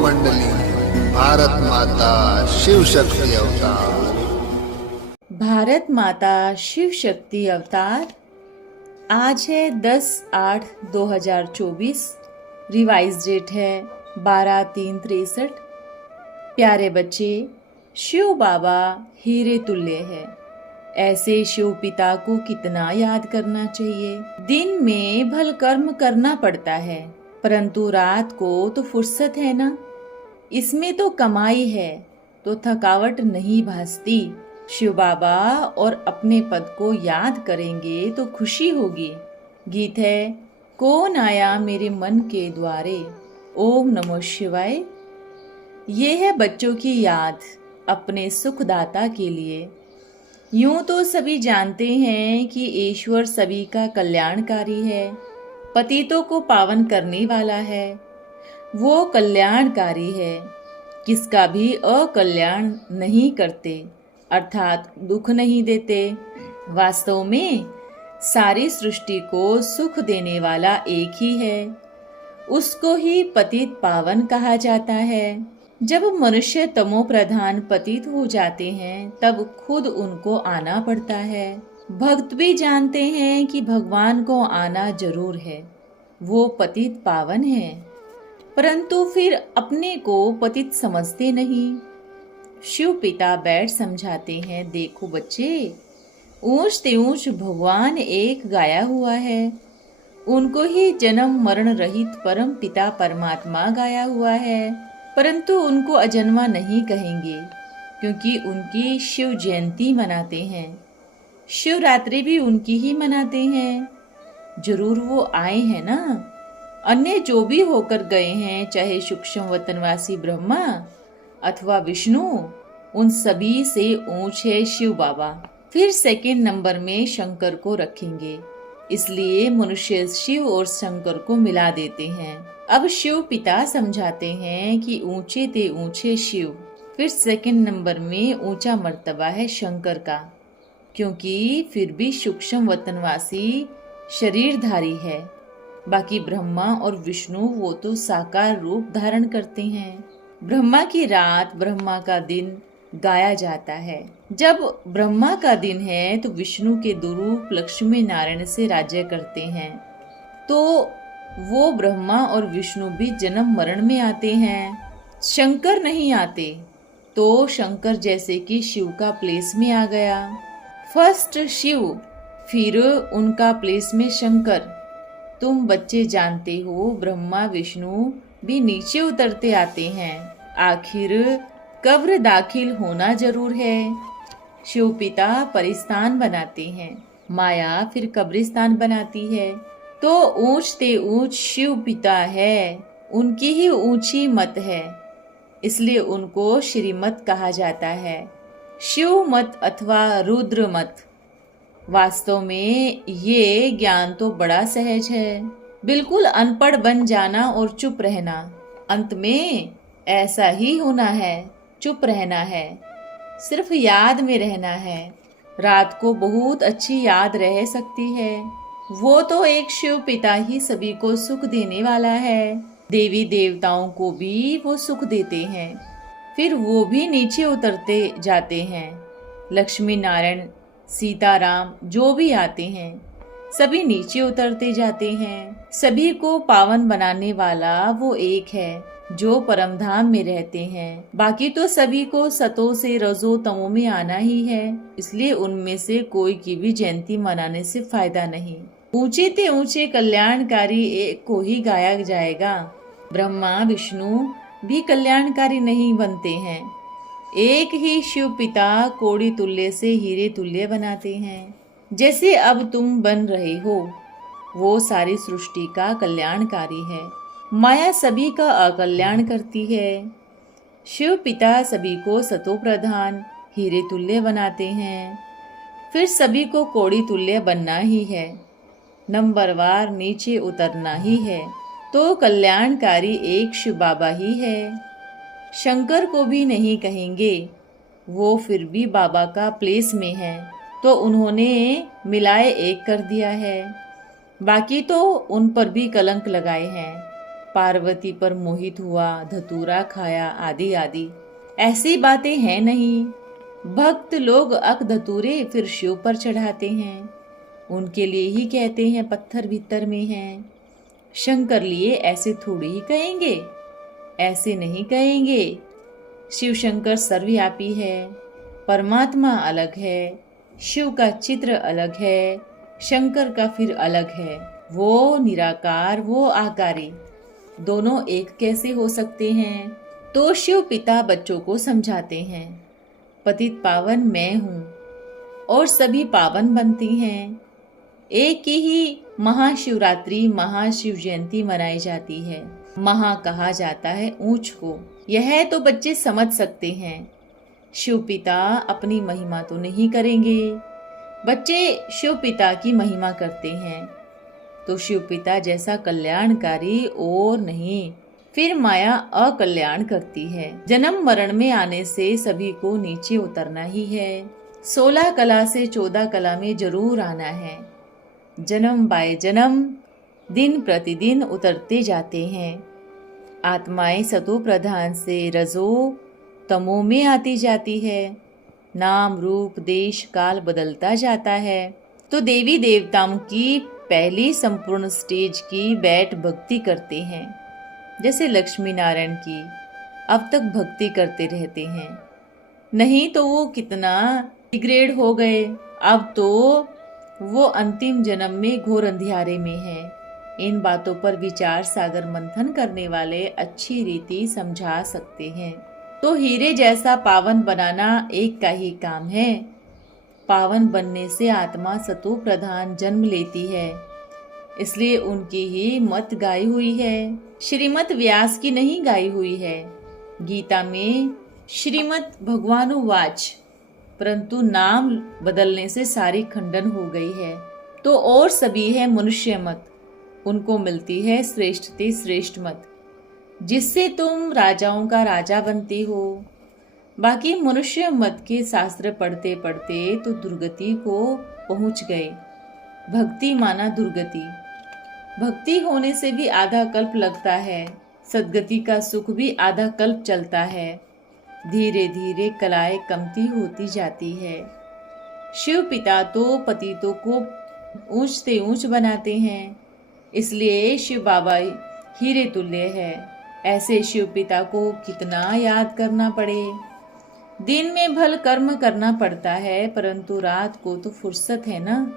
मंडली, भारत माता शिव शक्ति अवतार। भारत माता शिव शक्ति अवतार। आज है 10/8/2024। रिवाइज डेट है 12/3/63। प्यारे बच्चे, शिव बाबा हीरे तुल्य है। ऐसे शिव पिता को कितना याद करना चाहिए। दिन में भल कर्म करना पड़ता है, परंतु रात को तो फुर्सत है ना। इसमें तो कमाई है, तो थकावट नहीं भासती। शिव बाबा और अपने पद को याद करेंगे तो खुशी होगी। गीत है, कौन आया मेरे मन के द्वारे, ओम नमो शिवाय। ये है बच्चों की याद अपने सुखदाता के लिए। यूं तो सभी जानते हैं कि ईश्वर सभी का कल्याणकारी है, पतितों को पावन करने वाला है। वो कल्याणकारी है, किसका भी अकल्याण नहीं करते, अर्थात दुख नहीं देते। वास्तव में सारी सृष्टि को सुख देने वाला एक ही है, उसको ही पतित पावन कहा जाता है। जब मनुष्य तमो प्रधान पतित हो जाते हैं, तब खुद उनको आना पड़ता है। भक्त भी जानते हैं कि भगवान को आना जरूर है, वो पतित पावन है, परंतु फिर अपने को पतित समझते नहीं। शिव पिता बैठ समझाते हैं, देखो बच्चे, ऊंच ते ऊंच भगवान एक गाया हुआ है, उनको ही जन्म मरण रहित परम पिता परमात्मा गाया हुआ है, परंतु उनको अजन्मा नहीं कहेंगे, क्योंकि उनकी शिव जयंती मनाते हैं। शिवरात्रि भी उनकी ही मनाते हैं। जरूर वो आए हैं ना। अन्य जो भी होकर गए हैं, चाहे सूक्ष्म वतनवासी ब्रह्मा अथवा विष्णु, उन सभी से ऊंच है शिव बाबा। फिर सेकंड नंबर में शंकर को रखेंगे, इसलिए मनुष्य शिव और शंकर को मिला देते हैं। अब शिव पिता समझाते हैं कि ऊंचे ते ऊंचे शिव। फिर सेकंड नंबर में ऊंचा मर्तबा है शंकर का, क्योंकि फिर भी सूक्ष्म वतनवासी शरीरधारी है। बाकी ब्रह्मा और विष्णु वो तो साकार रूप धारण करते हैं। ब्रह्मा की रात, ब्रह्मा का दिन गाया जाता है। जब ब्रह्मा का दिन है तो विष्णु के दुरूप लक्ष्मी नारायण से राज्य करते हैं, तो वो ब्रह्मा और विष्णु भी जन्म मरण में आते हैं। शंकर नहीं आते, तो शंकर जैसे कि शिव का प्लेस में आ गया। फर्स्ट शिव, फिर उनका प्लेस में शंकर। तुम बच्चे जानते हो, ब्रह्मा विष्णु भी नीचे उतरते आते हैं, आखिर कब्र दाखिल होना जरूर है। शिव पिता परिस्तान बनाते हैं, माया फिर कब्रिस्तान बनाती है। तो ऊंच ते ऊंच शिव पिता है, उनकी ही ऊंची मत है, इसलिए उनको श्रीमत कहा जाता है। शिव मत अथवा रुद्र मत। वास्तव में ये ज्ञान तो बड़ा सहज है, बिल्कुल अनपढ़ बन जाना और चुप रहना। अंत में ऐसा ही होना है, चुप रहना है, सिर्फ याद में रहना है। रात को बहुत अच्छी याद रह सकती है। वो तो एक शिव पिता ही सभी को सुख देने वाला है। देवी देवताओं को भी वो सुख देते हैं, फिर वो भी नीचे उतरते जाते हैं। लक्ष्मी नारायण, सीताराम जो भी आते हैं, सभी नीचे उतरते जाते हैं। सभी को पावन बनाने वाला वो एक है, जो परम धाम में रहते हैं। बाकी तो सभी को सतो से रजो तमो में आना ही है, इसलिए उनमें से कोई की भी जयंती मनाने से फायदा नहीं। ऊंचे ते ऊंचे कल्याणकारी एक को ही गाया जाएगा। ब्रह्मा विष्णु भी कल्याणकारी नहीं बनते हैं। एक ही शिव पिता कोड़ी तुल्य से हीरे तुल्य बनाते हैं। जैसे अब तुम बन रहे हो, वो सारी सृष्टि का कल्याणकारी है। माया सभी का अकल्याण करती है। शिव पिता सभी को सतो प्रधान हीरे तुल्य बनाते हैं। फिर सभी को कोड़ी तुल्य बनना ही है, नंबरवार नीचे उतरना ही है। तो कल्याणकारी एक शिव बाबा ही है। शंकर को भी नहीं कहेंगे, वो फिर भी बाबा का प्लेस में है, तो उन्होंने मिलाए एक कर दिया है। बाकी तो उन पर भी कलंक लगाए हैं। पार्वती पर मोहित हुआ, धतूरा खाया, आदि आदि। ऐसी बातें हैं नहीं। भक्त लोग अक धतूरे फिर शिव पर चढ़ाते हैं। उनके लिए ही कहते हैं पत्थर भीतर में है। शंकर लिए ऐसे थोड़ी ही कहेंगे, ऐसे नहीं कहेंगे। शिव शंकर सर्वव्यापी है, परमात्मा अलग है, शिव का चित्र अलग है, शंकर का फिर अलग है। वो निराकार, वो आकारी, दोनों एक कैसे हो सकते हैं? तो शिव पिता बच्चों को समझाते हैं, पतित पावन मैं हूँ और सभी पावन बनती हैं। एक ही महाशिवरात्रि, महाशिव जयंती मनाई जाती है। महा कहा जाता है ऊंच को। यह तो बच्चे समझ सकते हैं। शिव पिता अपनी महिमा तो नहीं करेंगे, बच्चे शिव पिता की महिमा करते हैं। तो शिव पिता जैसा कल्याणकारी और नहीं, फिर माया अकल्याण करती है। जन्म मरण में आने से सभी को नीचे उतरना ही है। 16 कला से 14 कला में जरूर आना है। जन्म बाय जन्म दिन प्रतिदिन उतरते जाते हैं। आत्माएं सतो प्रधान से रजो तमो में आती जाती है। नाम रूप देश काल बदलता जाता है। तो देवी देवताओं की पहली संपूर्ण स्टेज की बैठ भक्ति करते हैं। जैसे लक्ष्मी नारायण की अब तक भक्ति करते रहते हैं। नहीं तो वो कितना डिग्रेड हो गए। अब तो वो अंतिम जन्म में घोर अंधियारे में है। इन बातों पर विचार सागर मंथन करने वाले अच्छी रीति समझा सकते हैं। तो हीरे जैसा पावन बनाना एक का ही काम है। पावन बनने से आत्मा सतो प्रधान जन्म लेती है, इसलिए उनकी ही मत गाई हुई है। श्रीमत व्यास की नहीं गाई हुई है। गीता में श्रीमत भगवानुवाच, परंतु नाम बदलने से सारी खंडन हो गई है। तो और सभी है मनुष्य मत, उनको मिलती है श्रेष्ठते श्रेष्ठ मत, जिससे तुम राजाओं का राजा बनते हो। बाकी मनुष्य मत के शास्त्र पढ़ते पढ़ते तो दुर्गति को पहुंच गए। भक्ति माना दुर्गति। भक्ति होने से भी आधा कल्प लगता है। सद्गति का सुख भी आधा कल्प चलता है। धीरे धीरे कलाएं कमती होती जाती है। शिव पिता तो पतितों को ऊंच से ऊंच बनाते हैं, इसलिए शिव बाबा हीरे तुल्य है। ऐसे शिव पिता को कितना याद करना पड़े। दिन में भल कर्म करना पड़ता है, परंतु रात को तो फुर्सत है ना,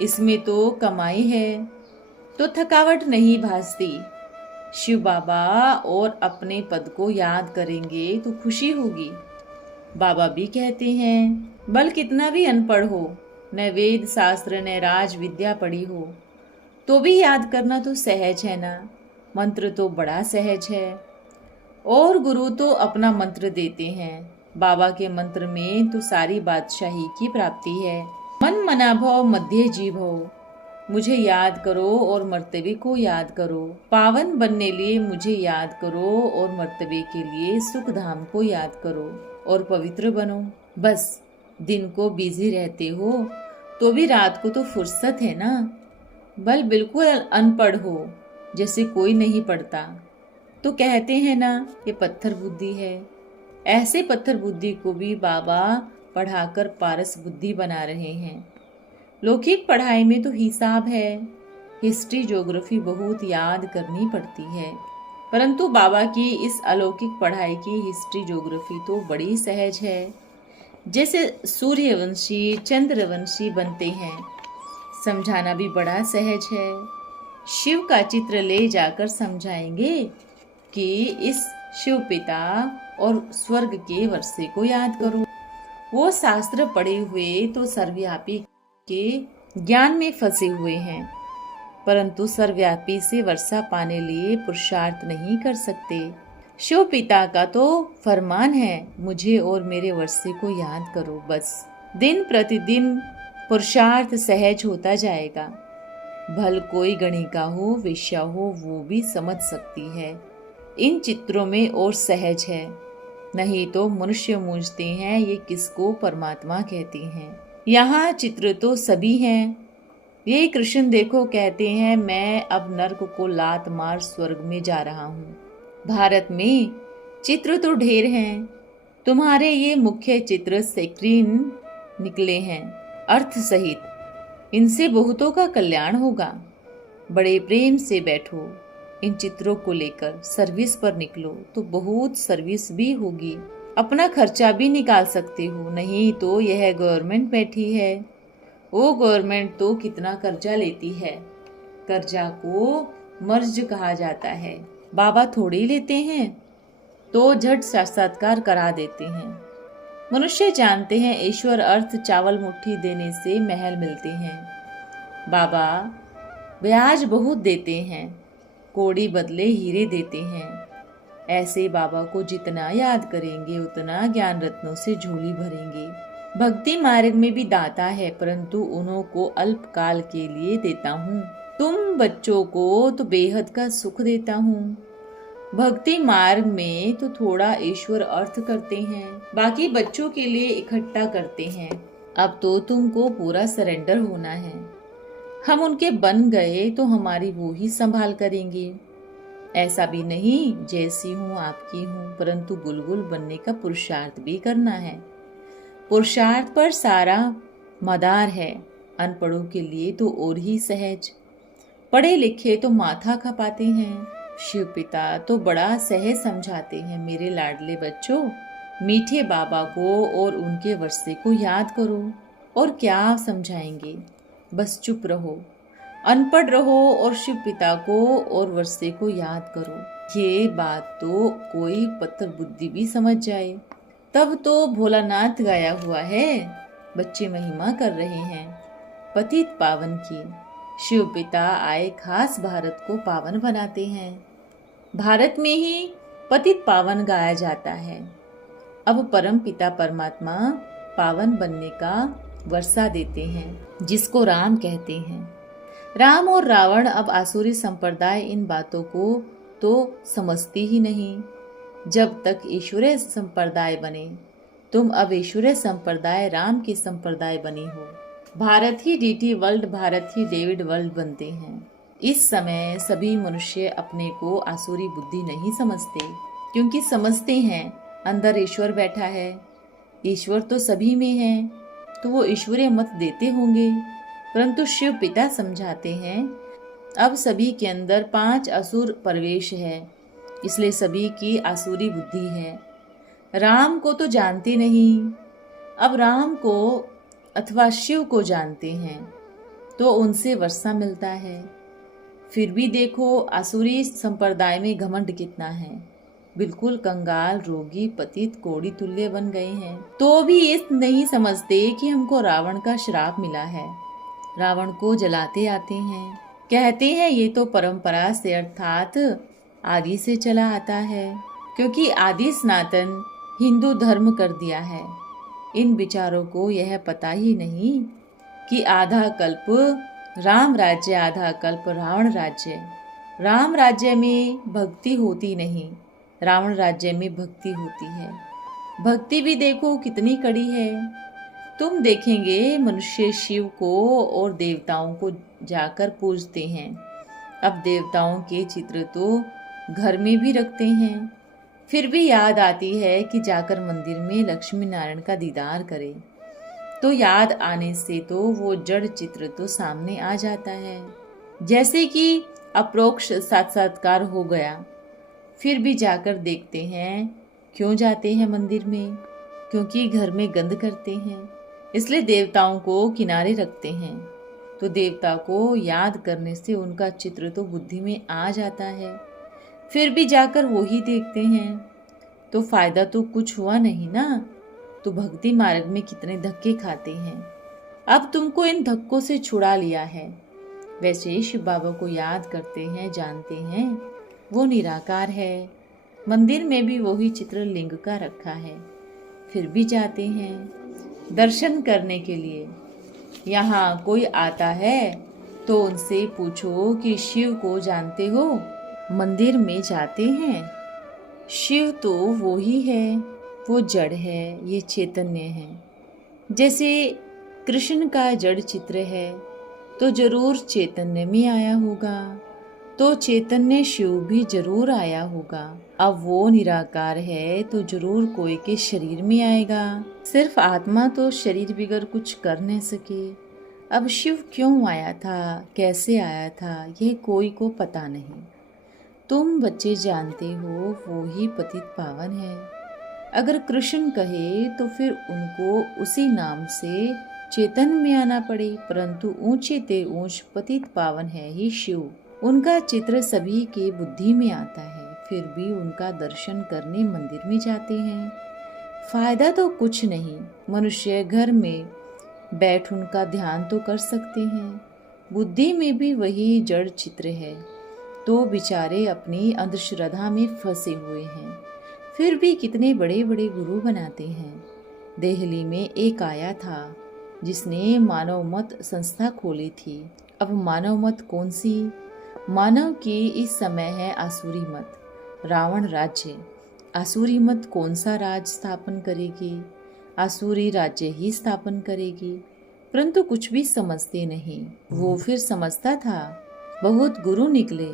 इसमें तो कमाई है, तो थकावट नहीं भासती। शिव बाबा और अपने पद को याद करेंगे तो खुशी होगी। बाबा भी कहते हैं, बल कितना भी अनपढ़ हो, न वेद शास्त्र न राज विद्या पढ़ी हो, तो भी याद करना तो सहज है ना। मंत्र तो बड़ा सहज है, और गुरु तो अपना मंत्र देते हैं। बाबा के मंत्र में तो सारी बादशाही की प्राप्ति है। मन मना भव मध्य जीव हो, मुझे याद करो और मर्तबे को याद करो। पावन बनने लिए मुझे याद करो और मर्तबे के लिए सुख धाम को याद करो और पवित्र बनो। बस दिन को बिजी रहते हो तो भी रात को तो फुर्सत है ना। बल बिल्कुल अनपढ़ हो, जैसे कोई नहीं पढ़ता, तो कहते हैं ना ये पत्थर बुद्धि है। ऐसे पत्थर बुद्धि को भी बाबा पढ़ाकर पारस बुद्धि बना रहे हैं। लौकिक पढ़ाई में तो हिसाब है, हिस्ट्री ज्योग्राफी बहुत याद करनी पड़ती है, परंतु बाबा की इस अलौकिक पढ़ाई की हिस्ट्री ज्योग्राफी तो बड़ी सहज है। जैसे सूर्यवंशी चंद्रवंशी बनते हैं, समझाना भी बड़ा सहज है। शिव का चित्र ले जाकर समझाएंगे कि इस शिव पिता और स्वर्ग के वर्षे को याद करो। वो शास्त्र पढ़े हुए तो सर्वव्यापी के ज्ञान में फंसे हुए हैं, परंतु सर्वव्यापी से वर्षा पाने लिए पुरुषार्थ नहीं कर सकते। शिव पिता का तो फरमान है, मुझे और मेरे वर्षे को याद करो। बस दिन प्रतिदिन पुरुषार्थ सहज होता जाएगा। भल कोई गणिका हो, वेश्या हो, वो भी समझ सकती है। इन चित्रों में और सहज है, नहीं तो मनुष्य मूझते हैं ये किसको परमात्मा कहते हैं। यहाँ चित्र तो सभी हैं, ये कृष्ण देखो कहते हैं, मैं अब नर्क को लात मार स्वर्ग में जा रहा हूँ। भारत में चित्र तो ढेर हैं, तुम्हारे ये मुख्य चित्र सेक्रीन निकले हैं अर्थ सहित। इनसे बहुतों का कल्याण होगा। बड़े प्रेम से बैठो, इन चित्रों को लेकर सर्विस पर निकलो तो बहुत सर्विस भी होगी। अपना खर्चा भी निकाल सकते हो, नहीं तो यह गवर्नमेंट बैठी है। वो गवर्नमेंट तो कितना कर्जा लेती है। कर्जा को मर्ज कहा जाता है। बाबा थोड़ी लेते हैं, तो झट साक्षात्कार करा देते हैं। मनुष्य जानते हैं ईश्वर अर्थ चावल मुट्ठी देने से महल मिलते हैं। बाबा ब्याज बहुत देते हैं, कोड़ी बदले हीरे देते हैं। ऐसे बाबा को जितना याद करेंगे उतना ज्ञान रत्नों से झोली भरेंगे। भक्ति मार्ग में भी दाता है, परंतु उन्हों को अल्पकाल के लिए देता हूँ। तुम बच्चों को तो बेहद का सुख देता हूँ। भक्ति मार्ग में तो थोड़ा ईश्वर अर्थ करते हैं, बाकी बच्चों के लिए इकट्ठा करते हैं। अब तो तुमको पूरा सरेंडर होना है। हम उनके बन गए तो हमारी वो ही संभाल करेंगे। ऐसा भी नहीं जैसी हूँ आपकी हूँ, परंतु बुलबुल बनने का पुरुषार्थ भी करना है। पुरुषार्थ पर सारा मदार है। अनपढ़ों के लिए तो और ही सहज, पढ़े लिखे तो माथा खपाते हैं। शिव पिता तो बड़ा सहज समझाते हैं। मेरे लाडले बच्चों, मीठे बाबा को और उनके वर्षे को याद करो। और क्या समझाएंगे, बस चुप रहो, अनपढ़ रहो और शिव पिता को और वर्षे को याद करो। ये बात तो कोई पत्थर बुद्धि भी समझ जाए। तब तो भोलानाथ गाया हुआ है। बच्चे महिमा कर रहे हैं पतित पावन की। शिव पिता आए खास भारत को पावन बनाते हैं। भारत में ही पतित पावन गाया जाता है। अब परम पिता परमात्मा पावन बनने का वर्षा देते हैं, जिसको राम कहते हैं। राम और रावण अब आसुरी संप्रदाय इन बातों को तो समझती ही नहीं। जब तक ईश्वरीय संप्रदाय बने, तुम अब ईश्वरीय संप्रदाय राम के संप्रदाय बनी हो। भारत ही डीटी वर्ल्ड, भारत ही डेविड वर्ल्ड बनते हैं। इस समय सभी मनुष्य अपने को आसुरी बुद्धि नहीं समझते, क्योंकि समझते हैं अंदर ईश्वर बैठा है। ईश्वर तो सभी में है, तो वो ईश्वरीय मत देते होंगे। परंतु शिव पिता समझाते हैं अब सभी के अंदर 5 असुर प्रवेश है, इसलिए सभी की आसुरी बुद्धि है। राम को तो जानते नहीं, अब राम को अथवा शिव को जानते हैं तो उनसे वर्षा मिलता है। फिर भी देखो आसुरी संप्रदाय में घमंड कितना है। बिल्कुल कंगाल, रोगी, पतित, कोड़ी तुल्य बन गए हैं, तो भी इस नहीं समझते कि हमको रावण का श्राप मिला है। रावण को जलाते आते हैं, कहते हैं ये तो परंपरा से अर्थात आदि से चला आता है, क्योंकि आदि सनातन हिंदू धर्म कर दिया है। इन विचारों को यह पता ही नहीं कि आधा कल्प राम राज्य, आधा कल्प रावण राज्य। राम राज्य में भक्ति होती नहीं, रावण राज्य में भक्ति होती है। भक्ति भी देखो कितनी कड़ी है। तुम देखेंगे मनुष्य शिव को और देवताओं को जाकर पूजते हैं। अब देवताओं के चित्र तो घर में भी रखते हैं, फिर भी याद आती है कि जाकर मंदिर में लक्ष्मी नारायण का दीदार करें। तो याद आने से तो वो जड़ चित्र तो सामने आ जाता है, जैसे कि अप्रोक्ष साक्षात्कार हो गया। फिर भी जाकर देखते हैं। क्यों जाते हैं मंदिर में? क्योंकि घर में गंद करते हैं, इसलिए देवताओं को किनारे रखते हैं। तो देवता को याद करने से उनका चित्र तो बुद्धि में आ जाता है। फिर भी जाकर वो ही देखते हैं, तो फायदा तो कुछ हुआ नहीं ना। तो भक्ति मार्ग में कितने धक्के खाते हैं। अब तुमको इन धक्कों से छुड़ा लिया है। वैसे शिव बाबा को याद करते हैं, जानते हैं वो निराकार है। मंदिर में भी वही चित्र लिंग का रखा है, फिर भी जाते हैं दर्शन करने के लिए। यहाँ कोई आता है तो उनसे पूछो कि शिव को जानते हो? मंदिर में जाते हैं। शिव तो वो ही है, वो जड़ है, ये चैतन्य है। जैसे कृष्ण का जड़ चित्र है, तो जरूर चैतन्य में आया होगा, तो चैतन्य शिव भी जरूर आया होगा। अब वो निराकार है तो जरूर कोई के शरीर में आएगा। सिर्फ आत्मा तो शरीर बिगर कुछ कर नहीं सके। अब शिव क्यों आया था, कैसे आया था, यह कोई को पता नहीं। तुम बच्चे जानते हो वो ही पतित पावन है। अगर कृष्ण कहे तो फिर उनको उसी नाम से चेतन में आना पड़े, परंतु ऊंचे ते ऊंच पतित पावन है ही शिव। उनका चित्र सभी के बुद्धि में आता है, फिर भी उनका दर्शन करने मंदिर में जाते हैं। फायदा तो कुछ नहीं, मनुष्य घर में बैठ उनका ध्यान तो कर सकते हैं। बुद्धि में भी वही जड़ चित्र है, तो बेचारे अपनी अंधश्रद्धा में फंसे हुए हैं। फिर भी कितने बड़े बड़े गुरु बनाते हैं। दिल्ली में एक आया था जिसने मानव मत संस्था खोली थी। अब मानव मत कौन सी? मानव की इस समय है आसुरी मत, रावण राज्य। आसुरी मत कौन सा राज स्थापन करेगी? आसुरी राज्य ही स्थापन करेगी, परंतु कुछ भी समझते नहीं। वो फिर समझता था बहुत गुरु निकले,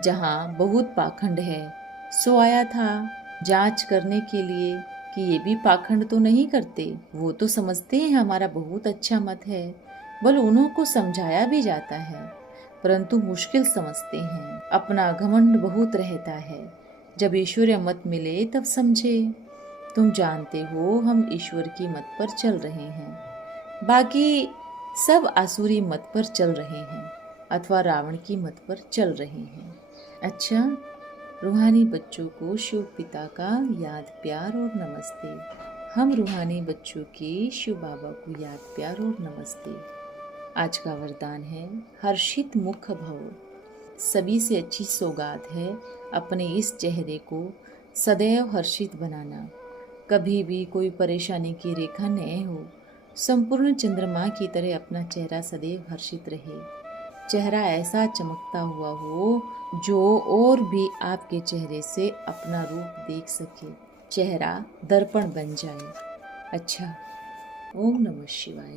जहाँ बहुत पाखंड है, सो आया था जांच करने के लिए कि ये भी पाखंड तो नहीं करते। वो तो समझते हैं हमारा बहुत अच्छा मत है, बल उन्हों को समझाया भी जाता है, परंतु मुश्किल समझते हैं। अपना घमंड बहुत रहता है। जब ईश्वरीय मत मिले तब समझे। तुम जानते हो हम ईश्वर की मत पर चल रहे हैं, बाकी सब आसुरी मत पर चल रहे हैं अथवा रावण की मत पर चल रहे हैं। अच्छा, रूहानी बच्चों को शिव पिता का याद प्यार और नमस्ते। हम रूहानी बच्चों की शिव बाबा को याद प्यार और नमस्ते। आज का वरदान है हर्षित मुख भव। सभी से अच्छी सौगात है अपने इस चेहरे को सदैव हर्षित बनाना। कभी भी कोई परेशानी की रेखा न हो। संपूर्ण चंद्रमा की तरह अपना चेहरा सदैव हर्षित रहे। चेहरा ऐसा चमकता हुआ हो जो और भी आपके चेहरे से अपना रूप देख सके। चेहरा दर्पण बन जाए। अच्छा, ओम नमः शिवाय।